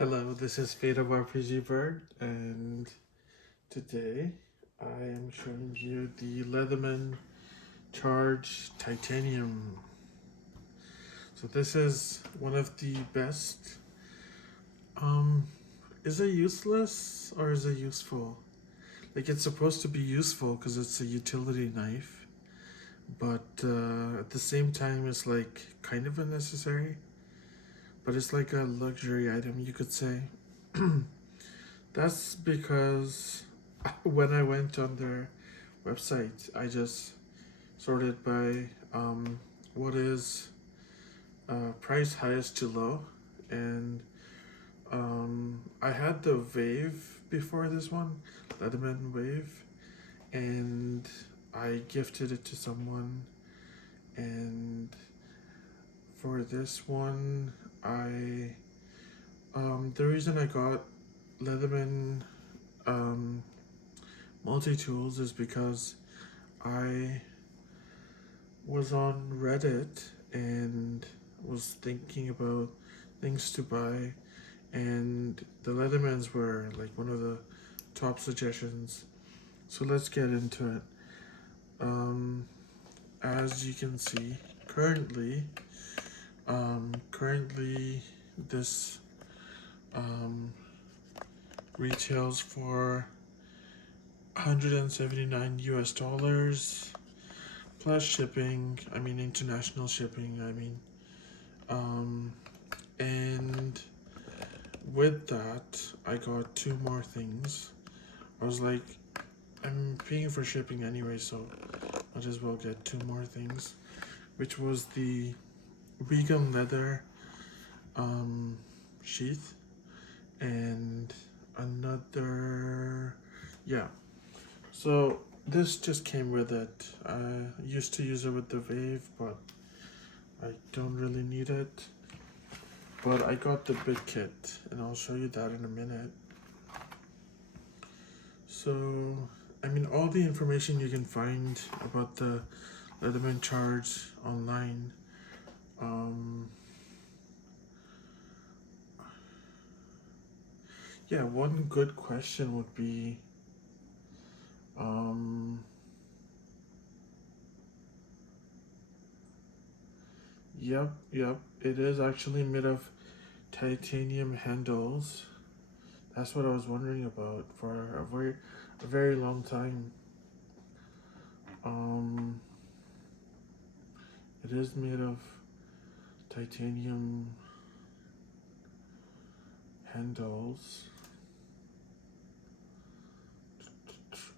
Hello, this is Fate of RPG Bird, and today I am showing you the Leatherman Charge Titanium. So this is one of the best. Um, is it useless or is it useful? Like it's supposed to be useful because it's a utility knife, but at the same time it's like kind of unnecessary. But it's like a luxury item, you could say. That's because when I went on their website, I just sorted by what is price highest to low, and I had the Wave before this one, Leatherman Wave, and I gifted it to someone, and for this one, I the reason I got Leatherman um, Multitools is because I was on Reddit and was thinking about things to buy, and the Leathermans were like one of the top suggestions. So let's get into it. Um, as you can see, currently this um, retails for 179 US dollars plus shipping. I mean international shipping. Um, and with that, I got two more things. I was like, I'm paying for shipping anyway, so might as well get two more things, which was the vegan leather sheath and another, yeah. So this just came with it. I used to use it with the Wave, but I don't really need it. But I got the big kit, and I'll show you that in a minute. So, I mean, all the information you can find about the Leatherman Charge online. Yeah, one good question would be, um, yep, it is actually made of titanium handles. That's what I was wondering about for a very long time. Um, it is made of titanium handles.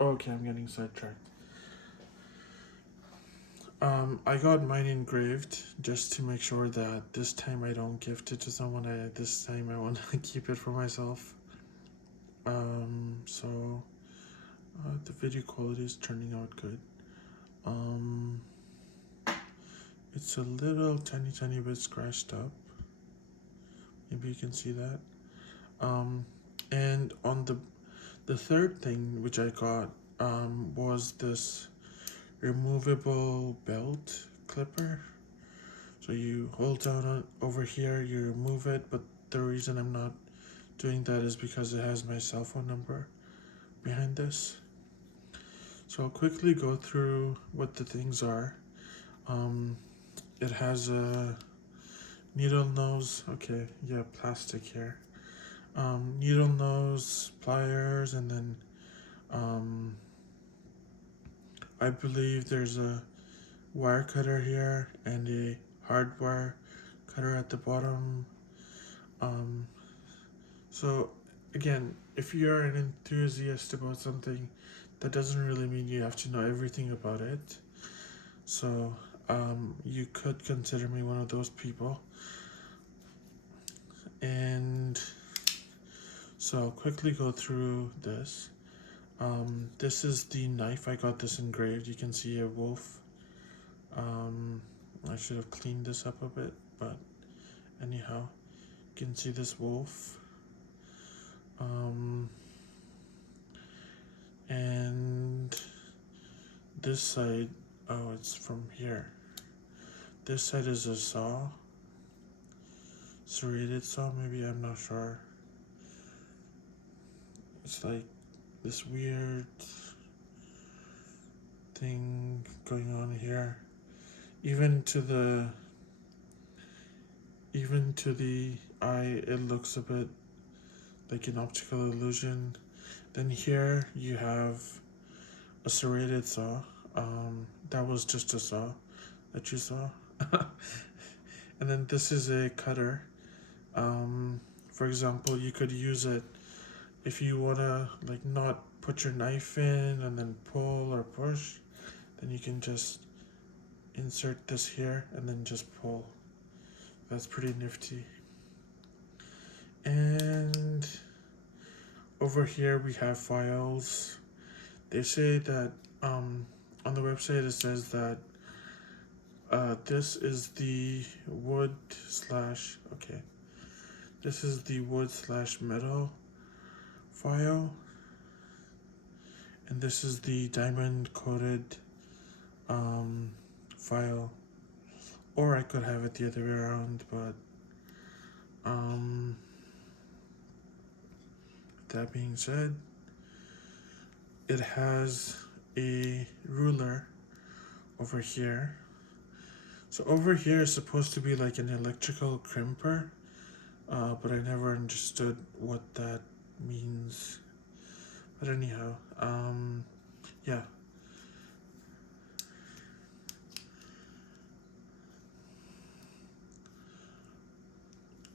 Okay, I'm getting sidetracked. I got mine engraved just to make sure that this time I don't gift it to someone. This time I want to keep it for myself. So the video quality is turning out good. Um, it's a little tiny bit scratched up. Maybe you can see that. And on the third thing which I got was this removable belt clipper. So you hold down on over here, you remove it, but the reason I'm not doing that is because it has my cell phone number behind this. So I'll quickly go through what the things are. It has a needle nose, okay, yeah, plastic here. Needle nose, pliers, and then I believe there's a wire cutter here and a hard wire cutter at the bottom. So again, if you're an enthusiast about something, that doesn't really mean you have to know everything about it. So you could consider me one of those people. And so I'll quickly go through this. This is the knife. I got this engraved. You can see a wolf. I should have cleaned this up a bit, but anyhow, you can see this wolf. And this side, oh, it's from here. This side is a saw, serrated saw, maybe, I'm not sure. it's like this weird thing going on here. Even to the eye, it looks a bit like an optical illusion. Then here you have a serrated saw. That was just a saw that you saw. And then this is a cutter. For example, you could use it if you wanna like not put your knife in and then pull or push, then you can just insert this here and then just pull. That's pretty nifty. And over here we have files. They say that on the website it says that this is the wood slash metal file, and this is the diamond coated file, or I could have it the other way around, but that being said, it has a ruler over here. So over here is supposed to be like an electrical crimper, but I never understood what that means. But anyhow, yeah.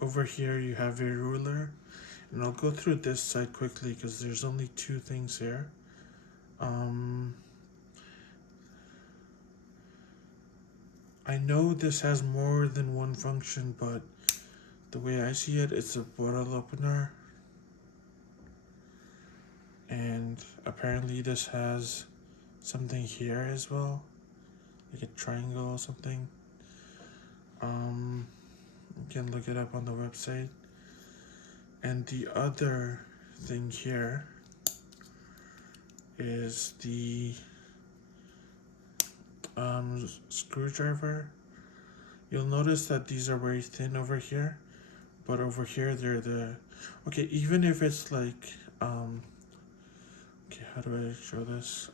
Over here you have a ruler, and I'll go through this side quickly because there's only two things here. I know this has more than one function, but the way I see it, it's a bottle opener. And apparently this has something here as well, like a triangle or something. You can look it up on the website. And the other thing here is the screwdriver. You'll notice that these are very thin over here, but over here they're the okay. Even if it's like okay, how do I show this?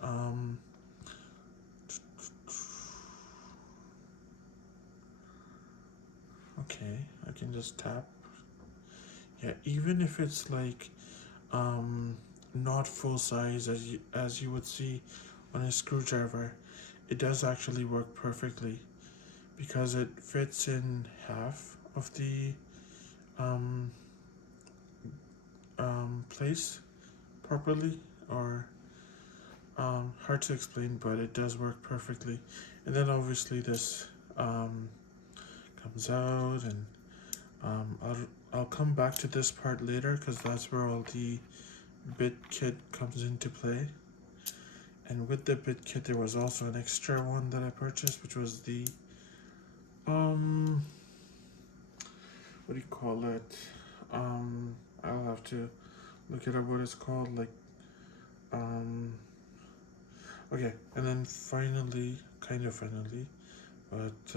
Okay, I can just tap. Yeah, even if it's like not full size as you would see on a screwdriver, it does actually work perfectly because it fits in half of the place properly, or hard to explain, but it does work perfectly. And then obviously this comes out, and I'll come back to this part later because that's where all the bit kit comes into play. And with the bit kit there was also an extra one that I purchased, which was the what do you call it? I'll have to look it up what it's called, like okay, and then finally, but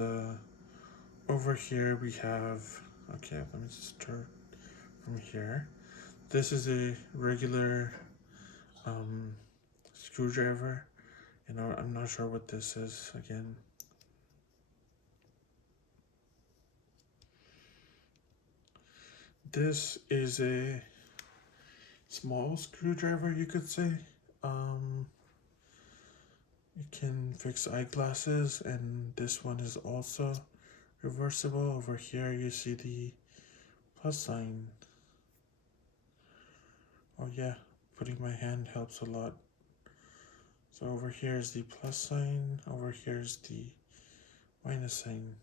over here we have, okay, let me start from here. This is a regular screwdriver. You know, I'm not sure what this is again. This is a small screwdriver, you could say. It can fix eyeglasses, and this one is also reversible. Over here you see the plus sign. Oh yeah, putting my hand helps a lot. So over here is the plus sign, over here is the minus sign.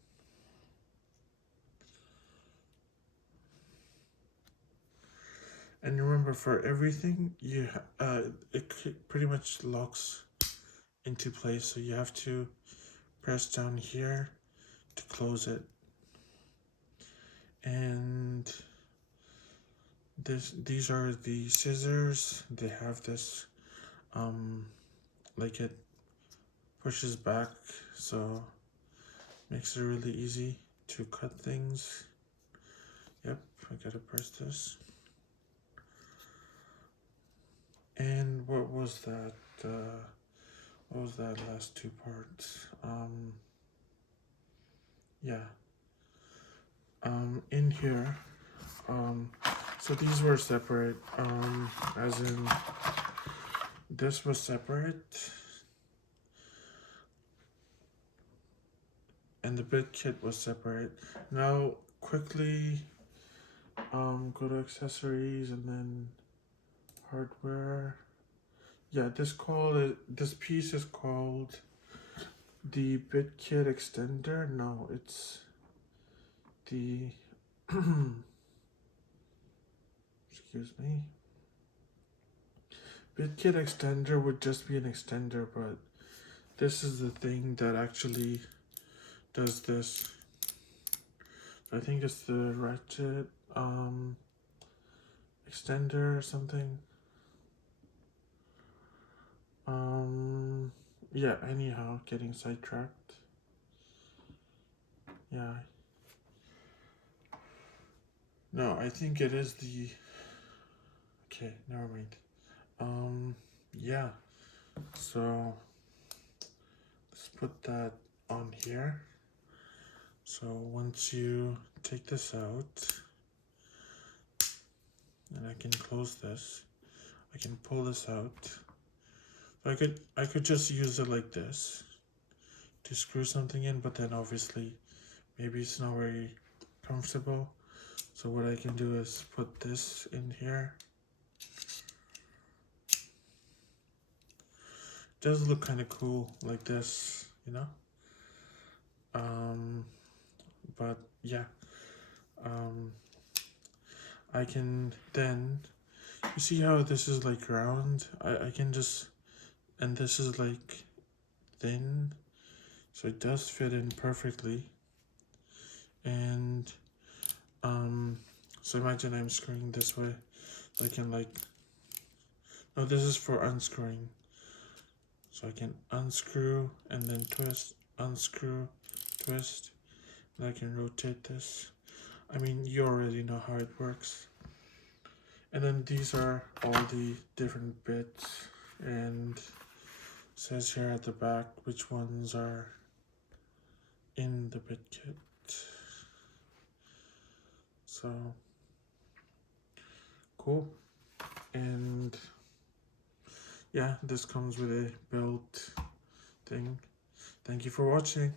And remember, for everything, it pretty much locks into place, so you have to press down here to close it. And these are the scissors. They have this like it pushes back, so makes it really easy to cut things. Yep, I gotta press this. And what was that? What was that last two parts? Yeah. In here, so these were separate. As in, this was separate, and the bit kit was separate. Now, quickly, go to accessories and then hardware. Yeah, this piece is called the bit kit extender. No, it's the excuse me. Bit kit extender would just be an extender, but this is the thing that actually does this. I think it's the ratchet extender or something. Yeah, anyhow, getting sidetracked. Yeah. No, I think it is the okay, never mind. Yeah. So let's put that on here. So once you take this out, and I can close this, I can pull this out. I could just use it like this to screw something in, but then obviously maybe it's not very comfortable. So what I can do is put this in here. It does look kind of cool like this, you know? But yeah, I can then, you see how this is like round? I can just, and this is like thin, so it does fit in perfectly. And so imagine I'm screwing this way, so I can like, no, this is for unscrewing. So I can unscrew and then twist, unscrew, twist, and I can rotate this. I mean, you already know how it works. And then these are all the different bits, and it says here at the back which ones are in the bit kit. So cool. And yeah, this comes with a belt thing. Thank you for watching.